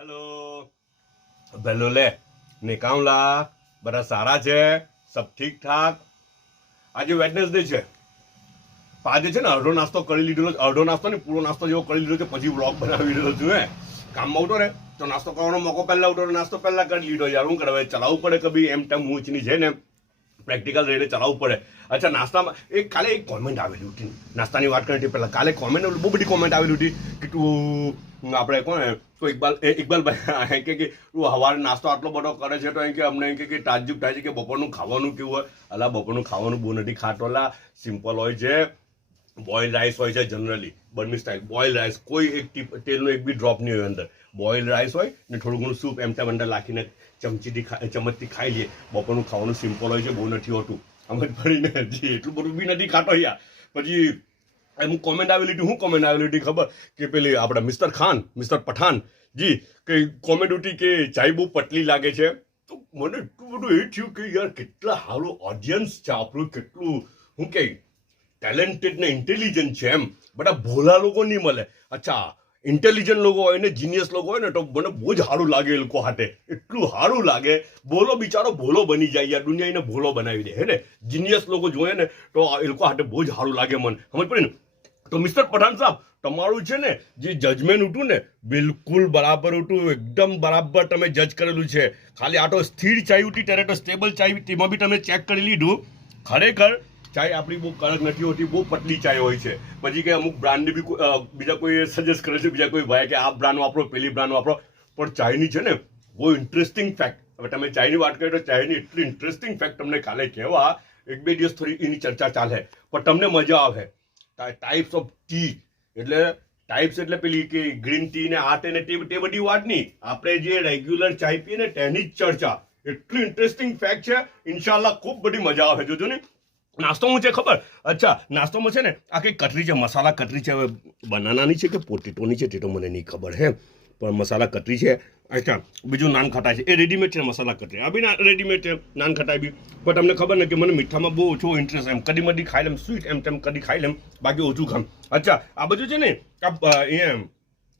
hello ભેલો લે નિકામલા બધા સારા છે સબ ઠીક ઠાક આજે વેડનેસડે છે આજે છે ને અડધો નાસ્તો કરી લીધેલો અડધો નાસ્તો ને પૂરો નાસ્તો જેવો કરી લીધો છે પછી વ્લોગ બનાવી લીધો છું હે કામમાં ઉઠો ને તો નાસ્તો કરવાનો મોકો પહેલા ઉઠો નાસ્તો પહેલા કરી લીધો યાર હું કરે ચલાવવું પડે કભી એમ ટેમ મૂંચની છે ને પ્રેક્ટિકલ રહીને ચલાવવું પડે અચ્છા નાસ્તામાં કાલે એક કોમેન્ટ આવેલી હતી નાસ્તાની વાત કરી પહેલાં કાલે કોમેન્ટ બહુ બધી કોમેન્ટ આવેલી હતી કે તું આપણે કોણ તો ઇકબાલભાઈ કે તું સવારે નાસ્તો આટલો બધો કરે છે તો કે અમને કે તાજુબ થાય છે કે બપોરનું ખાવાનું કેવું હોય અલા બપોરનું ખાવાનું બહુ નથી ખાતો અલા સિમ્પલ હોય છે બોઇલ રાઈસ હોય છે જનરલી બર્મી સ્ટાઇલ બોઇલ રાઈસ કોઈ એક તેલનો એક બી ડ્રોપ નહીં હોય અંદર બોઇલ રાઈસ હોય ને થોડું ઘણું સૂપ એમ તેમ અંદર નાખીને ચમચથી ખાઈ લઈએ બપોરનું ખાવાનું સિમ્પલ હોય છે બહુ નથી હોતું અમે ફરીને હજી એટલું બધું બી નથી ખાતો યાર પછી એમ કોમેન્ટ આવેલી હતી હું કોમેન્ટ આવેલી હતી ખબર કે પેલી આપણા મિસ્ટર પઠાણ જી કે કોમેન્ટ હતી કે ચાય બહુ પતલી લાગે છે તો મને એટલું બધું એ થયું કે યાર કેટલા સારું ઓડિયન્સ છે આપણું કેટલું હું કે ટેલેન્ટેડ ને ઇન્ટેલિજન્ટ છે એમ બધા ભોલા લોકો નહીં મળે અચ્છા ઇન્ટેલિજન્ટ લોકો હોય ને જીનિયસ લોકો હોય ને તો મને બહુ જ સારું લાગે એ લોકો હાથે એટલું સારું લાગે બોલો બિચારો ભોલો બની જાય યાર દુનિયા એને ભોલો બનાવી દે હે ને જીનિયસ લોકો જોઈએ ને તો એ લોકો હાથે બહુ જ સારું લાગે મને સમજ પડે ને તો મિસ્ટર પઠાણ સાહેબ તમારું છે ને જે જજમેન્ટ હતું ને બિલકુલ બરાબર હતું એકદમ બરાબર તમે જજ કરેલું છે ખાલી આ તો સ્થિર ચાય ઉઠી ત્યારે તો સ્ટેબલ ચાય તેમાં બી તમે ચેક કરી લીધું ખરેખર ચાય આપણી બહુ કડક નથી હોતી બહુ પતલી ચાય હોય છે પછી કે અમુક બ્રાન્ડ બી બીજા કોઈ સજેસ્ટ કરે છે બીજા કોઈ ભાઈ કે આ બ્રાન્ડ વાપરો પેલી બ્રાન્ડ વાપરો પણ ચાયની છે ને બહુ ઇન્ટરેસ્ટિંગ ફેક્ટ હવે તમે ચાયની વાત કરી તો ચાયની એટલી ઇન્ટરેસ્ટિંગ ફેક્ટ તમને કાલે કહેવા એક બે દિવસ થોડી એની ચર્ચા ચાલે પણ તમને મજા આવે ટાઈપ્સ ઓફ ટી એટલે પેલી કે ગ્રીન ટી ને આ તે બધી વાત નહીં આપણે જે રેગ્યુલર ચાય પીએ ને તેની જ ચર્ચા એટલી ઇન્ટરેસ્ટિંગ ફેક્ટ છે ઇન્શાલ્લાહ ખૂબ બધી મજા આવે જોજો ને નાસ્તો હું છે ખબર અચ્છા નાસ્તોમાં છે ને આ કઈ કટરી છે મસાલા કટરી છે હવે બનાનાની છે કે પોટેટોની છે તે તો મને નહીં ખબર હે પણ મસાલા કટરી છે અચ્છા બીજું નાન ખટાઈ છે એ રેડીમેડ છે મસાલા કટરી આ બી રેડીમેડ છે નાન ખટાઈ બી પણ તમને ખબર ને કે મને મીઠામાં બહુ ઓછો ઇન્ટરેસ્ટ એમ કદી મદી ખાઈ લેમ સ્વીટ એમ તેમ કદી ખાઈ લેમ બાકી ઓછું ખામ અચ્છા આ બધું છે ને એ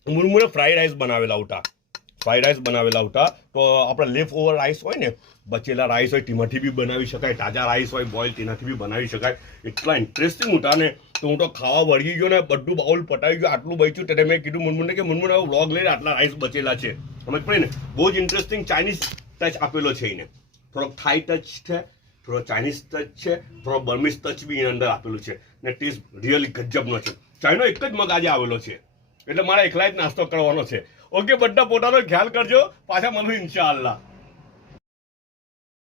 મુરમુરે ફ્રાઈડ રાઈસ બનાવેલા હતા તો આપણા લેફ ઓવર રાઈસ હોય ને બચેલા રાઈસ હોય તેમાંથી બી બનાવી શકાય તાજા રાઈસ હોય બોઇલ તેનાથી બી બનાવી શકાય એટલા ઇન્ટરેસ્ટિંગ હતા ને તો હું તો ખાવા વળગી ગયો ને બધું બાઉલ પટાવી ગયું આટલું બચ્યું ત્યારે મેં કીધું મુનમુનને કે મુનમુન આવું વ્લોગ લઈને આટલા રાઈસ બચેલા છે સમજ પડે ને બહુ જ ઇન્ટરેસ્ટિંગ ચાઇનીઝ ટચ આપેલો છે એને થોડોક થાઈ ટચ છે થોડો ચાઇનીઝ ટચ છે થોડો બર્મીઝ ટચ બી એની અંદર આપેલું છે ને ટેસ્ટ રિયલી ગજબનો છે ચાઇનો એક જ મગ આજે આવેલો છે એટલે મારે એકલા જ નાસ્તો કરવાનો છે ઓકે બધા પોતાનો ખ્યાલ કરજો પાછા મળું ઇન્શાઅલ્લાહ